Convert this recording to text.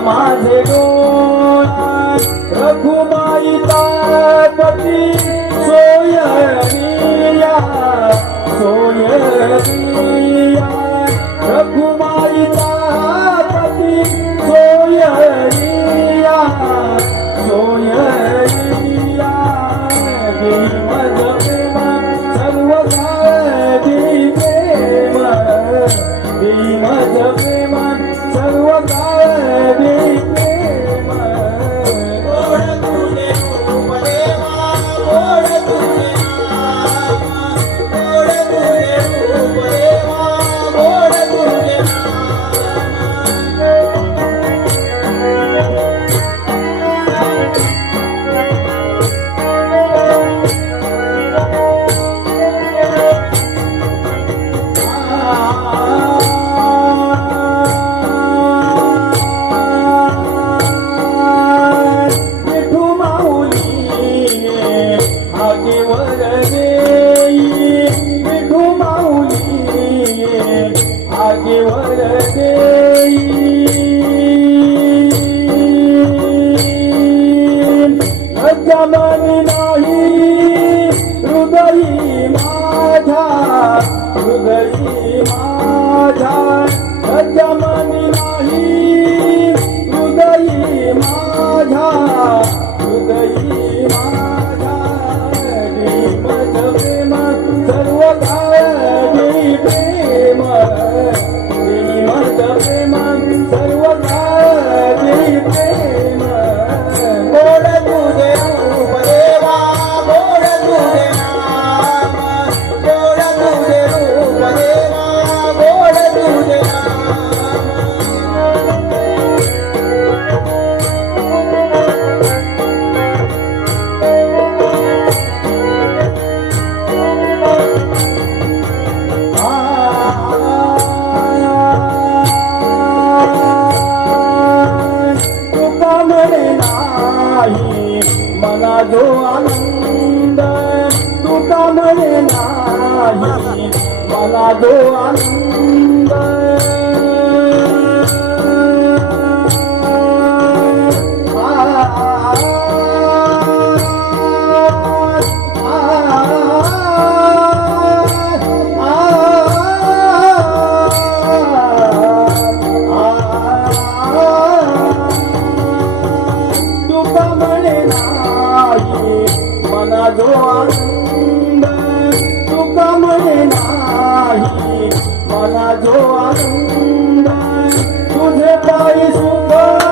माझे डोळ्यात रघुमाई तापती सोयरिया सोयरिया रघुमाई तापती सोयरिया सोयरिया देई मज प्रेम सर्व देई प्रेम देई मज प्रेम सर्व देई प्रेम गोड तुझे रूप देवा गोड तुझे नाम गोड तुझे रूप देवा गोड तुझे जमनी नाही हृदयी माझा हृदयी माझा जमनी नाही हृदयी माझा हृदयी माझा मज प्रेम सर्व देई प्रेम मज प्रेम सर्व देई प्रेम गोड तुझे रूप देवा गोड तुझे नाम गोड तुझे रूप देवा गोड तुझे मला जो आनंद तुका म्हणे नाही मला जो आनंद मला जो आनंद तुका म्हणे नाही मला जो आनंद तुझे पायी सुख